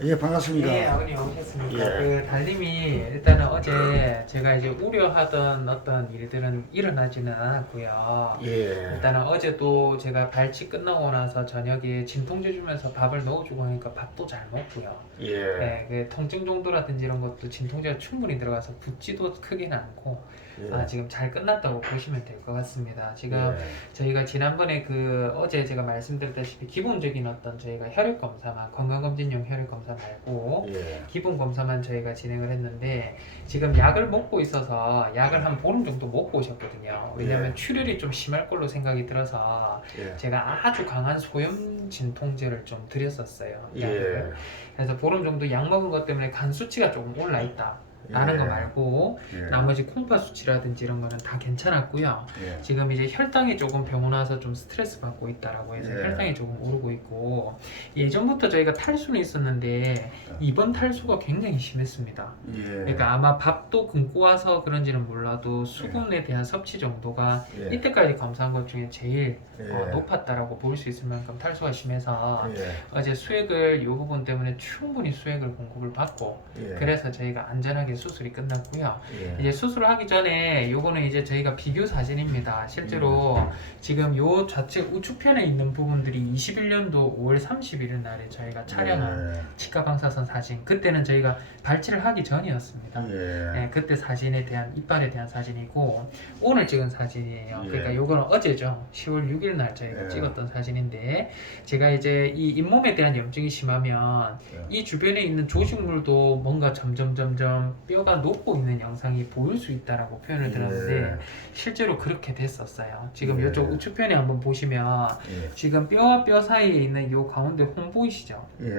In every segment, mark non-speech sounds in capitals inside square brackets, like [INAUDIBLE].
예, 반갑습니다. 예, 아버님 오셨습니까? 예. 그 달님이 일단은 어제 제가 이제 우려하던 어떤 일들은 일어나지는 않았고요. 예. 일단은 어제도 제가 발치 끝나고 나서 저녁에 진통제 주면서 밥을 넣어주고 하니까 밥도 잘 먹고요. 예. 네, 그 통증 정도라든지 이런 것도 진통제가 충분히 들어가서 붓지도 크게는 않고 예. 아, 지금 잘 끝났다고 보시면 될 것 같습니다. 지금 예. 저희가 지난번에 그 어제 제가 말씀드렸다시피 기본적인 어떤 저희가 혈액 검사만 건강검진용 혈액 검사 말고 예. 기본 검사만 저희가 진행을 했는데 지금 약을 먹고 있어서 약을 한 보름 정도 먹고 오셨거든요. 왜냐하면 예. 출혈이 좀 심할 걸로 생각이 들어서 예. 제가 아주 강한 소염 진통제를 좀 드렸었어요. 예. 약을. 그래서 보름 정도 약 먹은 것 때문에 간 수치가 조금 올라 있다. 라는 예. 거 말고 예. 나머지 콩팥 수치라든지 이런 거는 다 괜찮았고요. 예. 지금 이제 혈당이 조금 병원 와서 좀 스트레스 받고 있다라고 해서 예. 혈당이 조금 오르고 있고 예전부터 저희가 탈수는 있었는데 이번 탈수가 굉장히 심했습니다. 예. 그러니까 아마 밥도 굶고 와서 그런지는 몰라도 수분에 대한 섭취 정도가 예. 이때까지 검사한 것 중에 제일 예. 어, 높았다라고 볼 수 있을 만큼 탈수가 심해서 예. 어제 수액을 이 부분 때문에 충분히 수액을 공급을 받고 예. 그래서 저희가 안전하게 수술이 끝났고요. 예. 이제 수술을 하기 전에 요거는 이제 저희가 비교 사진입니다. 실제로 음. 지금 요 좌측 우측편에 있는 부분들이 21년도 5월 31일 날에 저희가 촬영한 예. 치과 방사선 사진. 그때는 저희가 발치를 하기 전이었습니다. 예. 네, 그때 사진에 대한 이빨에 대한 사진이고 오늘 찍은 사진이에요. 예. 그러니까 요거는 어제죠. 10월 6일 날 저희가 예. 찍었던 사진인데 제가 이제 이 잇몸에 대한 염증이 심하면 예. 이 주변에 있는 조직물도 뭔가 점점 점점 뼈가 녹고 있는 영상이 보일 수 있다라고 표현을 들었는데 실제로 그렇게 됐었어요. 지금 예. 이쪽 우측편에 한번 보시면 예. 지금 뼈와 뼈 사이에 있는 요 가운데 홈 보이시죠? 예.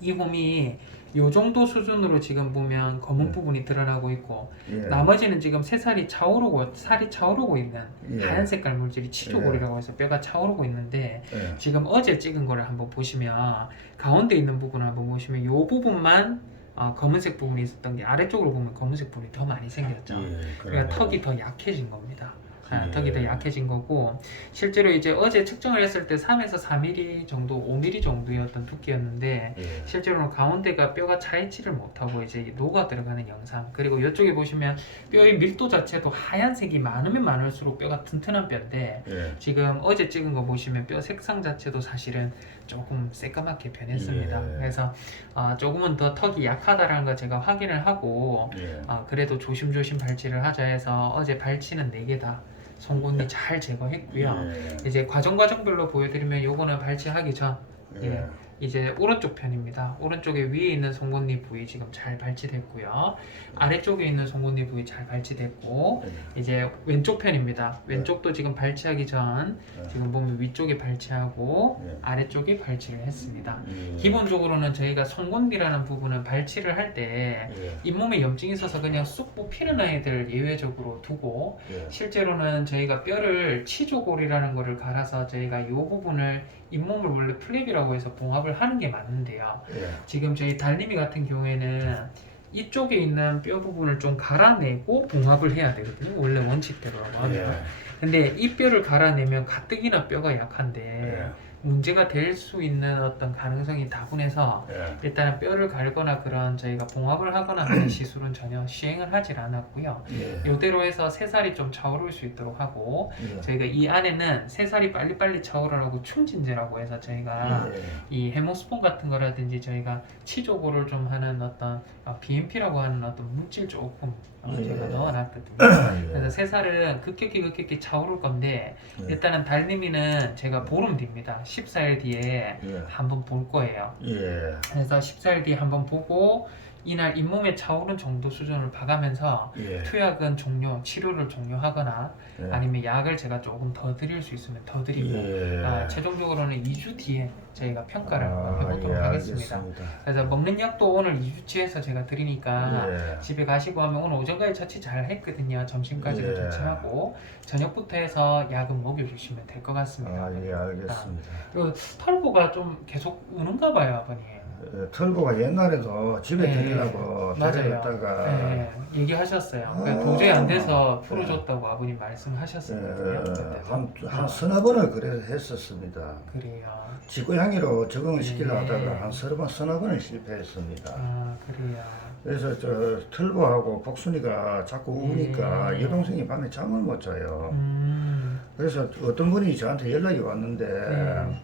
이 홈이 요 정도 수준으로 지금 보면 검은 음. 부분이 드러나고 있고 예. 나머지는 지금 새살이 차오르고 살이 차오르고 있는 예. 하얀 색깔 물질이 치조골이라고 해서 뼈가 차오르고 있는데 예. 지금 어제 찍은 거를 한번 보시면 가운데 있는 부분을 한번 보시면 이 부분만 어, 검은색 부분이 있었던 게 아래쪽으로 보면 검은색 부분이 더 많이 생겼죠. 예. 그러니까 턱이 더 약해진 겁니다. 아, 예. 턱이 더 약해진 거고 실제로 이제 어제 측정을 했을 때 3에서 4mm 정도, 5mm 정도였던 두께였는데 예. 실제로는 가운데가 뼈가 차있지를 못하고 이제 녹아 들어가는 영상 그리고 이쪽에 보시면 뼈의 밀도 자체도 하얀색이 많으면 많을수록 뼈가 튼튼한 뼈인데 예. 지금 어제 찍은 거 보시면 뼈 색상 자체도 사실은 조금 새까맣게 변했습니다. 예. 그래서 어, 조금은 더 턱이 약하다라는 거 제가 확인을 하고 예. 어, 그래도 조심조심 발치를 하자 해서 어제 발치는 4개 다 송곳니 잘 제거했고요. [LAUGHS] 예. 이제 과정 과정별로 보여드리면 요거는 발치하기 전 예. 이제 오른쪽 편입니다. 오른쪽에 위에 있는 송곳니 부위 지금 잘 발치됐고요. 아래쪽에 있는 송곳니 부위 잘 발치됐고 이제 왼쪽 편입니다. 왼쪽도 지금 발치하기 전 예. 지금 보면 위쪽에 발치하고 예. 아래쪽에 발치를 했습니다. 예. 기본적으로는 저희가 송곳니라는 부분은 발치를 할때 예. 잇몸에 염증이 있어서 그냥 쑥 뽑히는 아이들 예외적으로 두고 예. 실제로는 저희가 뼈를 치조골이라는 거를 갈아서 저희가 이 부분을 잇몸을 원래 플랩이라고 해서 봉합을 하는 게 맞는데요. 예. 지금 저희 달님이 같은 경우에는 이쪽에 있는 뼈 부분을 좀 갈아내고 봉합을 해야 되거든요. 원래 원칙대로라고 하면. 예. 근데 이 뼈를 갈아내면 가뜩이나 뼈가 약한데 예. 문제가 될 수 있는 어떤 가능성이 다분해서 예. 일단은 뼈를 갈거나 그런 저희가 봉합을 하거나 하는 [CLEARS THROAT] 시술은 전혀 시행을 하질 않았고요. 예. 요대로 해서 새살이 좀 차오를 수 있도록 하고 예. 저희가 이 안에는 새살이 빨리빨리 차오르라고 충진제라고 해서 저희가 예. 이 해모스폰 같은 거라든지 저희가 치조골을 좀 하는 어떤 어, BMP라고 하는 어떤 물질 조금 어, 예. 제가 넣어놨거든요. 예. 그래서 새살은 급격히 급격히 차오를 건데 예. 일단은 달님이는 제가 보름 뒤입니다. 14일 뒤에 예. 한번 볼 거예요. 예. 그래서 14일 뒤에 한번 보고 이날 잇몸에 차오른 정도 수준을 봐가면서 예. 투약은 종료, 치료를 종료하거나 예. 아니면 약을 제가 조금 더 드릴 수 있으면 더 드리고 예. 아, 최종적으로는 2주 뒤에 저희가 평가를 아, 해보도록 예, 하겠습니다. 알겠습니다. 그래서 먹는 약도 오늘 2주치에서 제가 드리니까 예. 집에 가시고 하면 오늘 오전까지 처치 잘 했거든요. 점심까지도 예. 처치하고 저녁부터 해서 약은 먹여주시면 될 것 같습니다. 아, 예, 알겠습니다. 그리고 털보가 좀 계속 우는가 봐요, 아버님. 어, 털보가 옛날에도 집에 네, 맞아요. 데려갔다가 네, 얘기하셨어요. 아. 그러니까 도저히 안 돼서 풀어줬다고 아버님 말씀하셨었거든요. 어, 그때. 한, 한 서너 번을 그래 했었습니다. 그래요. 지고향이로 적응을 시키려 네. 하다가 한 서너 번, 서너 번을 실패했습니다. 아 그래요. 그래서 저 털보하고 복순이가 자꾸 우니까 네. 여동생이 밤에 잠을 못 자요. 음, 그래서 어떤 분이 저한테 연락이 왔는데 네.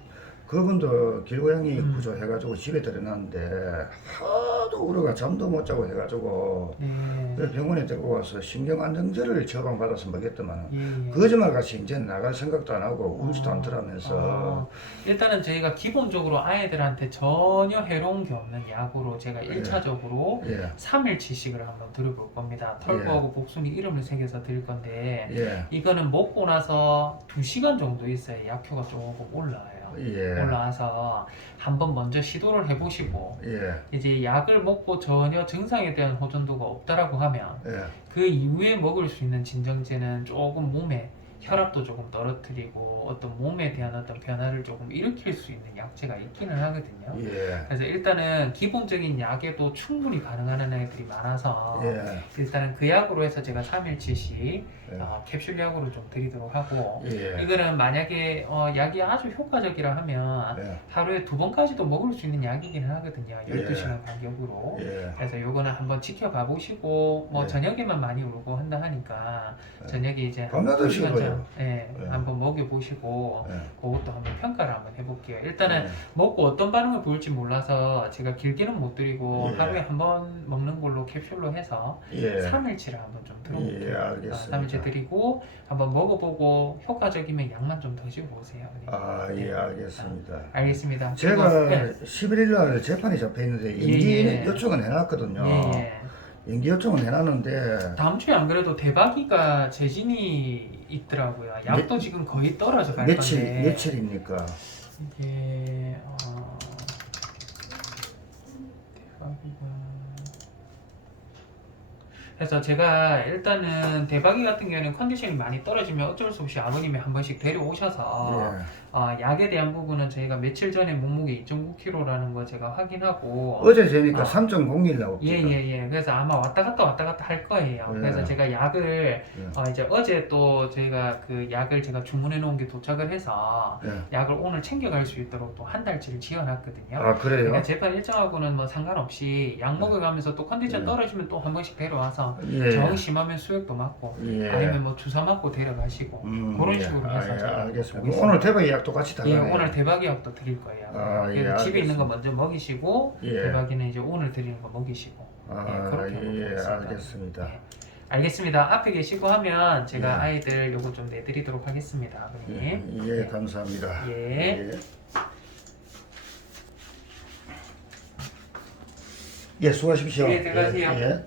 그분도 길고양이 음. 구조 해가지고 집에 들여놨는데 하도 울어가 잠도 못 자고 해가지고 네. 그래서 병원에 데리고 와서 신경안정제를 처방받아서 먹였더만 예, 예. 거짓말같이 이제 나갈 생각도 안 하고 울지도 어, 않더라면서 어, 일단은 저희가 기본적으로 아이들한테 전혀 해로운 게 없는 약으로 제가 예. 1차적으로 예, 3일치식을 한번 들어볼 겁니다. 털보하고 복순이 이름을 새겨서 드릴 건데 예, 이거는 먹고 나서 2시간 정도 있어야 약효가 조금 올라와요. 예, 올라와서 한번 먼저 시도를 해보시고 예, 이제 약을 먹고 전혀 증상에 대한 호전도가 없다라고 하면 예, 그 이후에 먹을 수 있는 진정제는 조금 몸에 혈압도 조금 떨어뜨리고 어떤 몸에 대한 어떤 변화를 조금 일으킬 수 있는 약제가 있기는 하거든요. 예, 그래서 일단은 기본적인 약에도 충분히 가능한 애들이 많아서 예, 일단은 그 약으로 해서 제가 3일치씩 예, 어, 캡슐 약으로 좀 드리도록 하고 예, 이거는 만약에 어, 약이 아주 효과적이라 하면 예, 하루에 두 번까지도 먹을 수 있는 약이기는 하거든요. 예. 12시간 간격으로. 예, 그래서 요거는 한번 지켜봐 보시고 뭐 네. 저녁에만 많이 울고 한다 하니까 네. 저녁에 이제 한 밤낮 두 시간 전 예, 네. 한번 먹여 보시고 예. 그것도 한번 평가를 한번 해볼게요. 일단은 예. 먹고 어떤 반응을 보일지 몰라서 제가 길게는 못 드리고 예. 하루에 한 번 먹는 걸로 캡슐로 해서 예. 3일치를 한번 좀 들어볼게요. 예, 알겠습니다. 3일치 드리고 한번 먹어보고 효과적이면 약만 좀 더 주고 오세요. 네. 아, 예, 알겠습니다. 알겠습니다. 제가 그리고- 네. 11일 날 재판이 잡혀 있는데 예, 연기 예. 요청은 해놨거든요. 예, 예. 연기 요청은 해놨는데 다음 주에 안 그래도 대박이가 재진이 있더라고요. 약도 지금 거의 떨어져 갈 며칠 건데 며칠입니까? 이게 어... 대박이가 그래서 제가 일단은 대박이 같은 경우에는 컨디션이 많이 떨어지면 어쩔 수 없이 아버님이 한 번씩 데려오셔서 예. 어, 약에 대한 부분은 저희가 며칠 전에 몸무게 2.9kg라는 거 제가 확인하고 어제 재니까 어. 3.01 나옵니다. 예예예 그래서 아마 왔다 갔다 왔다 갔다 할 거예요 예. 그래서 제가 약을 예. 어, 이제 어제 또 저희가 그 약을 제가 주문해 놓은 게 도착을 해서 예. 약을 오늘 챙겨갈 수 있도록 또 한 달치를 지어놨거든요 아 그래요? 그러니까 재판 일정하고는 뭐 상관없이 약 먹어가면서 또 컨디션 예. 떨어지면 또 한 번씩 데려와서 예. 정 심하면 수액도 맞고 예. 아니면 뭐 주사 맞고 데려가시고 음, 그런 예. 식으로 아, 해서 예, 제가 알겠습니다. 보겠습니다. 오늘 대박 약도 같이 예, 달라네요. 오늘 대박이 약도 드릴 거예요. 아, 그래서 예, 집에 있는 거 알겠습니다. 먼저 먹이시고 예. 대박이는 이제 오늘 드리는 거 먹이시고. 아, 예, 그렇게 예, 해보겠습니다. 알겠습니다. 예. 알겠습니다. 앞에 계시고 하면 제가 예. 아이들 요거 좀 내드리도록 하겠습니다, 아버님. 예, 예, 감사합니다. 예. 예, 수고하십시오. 예, 들어가세요. 예, 예.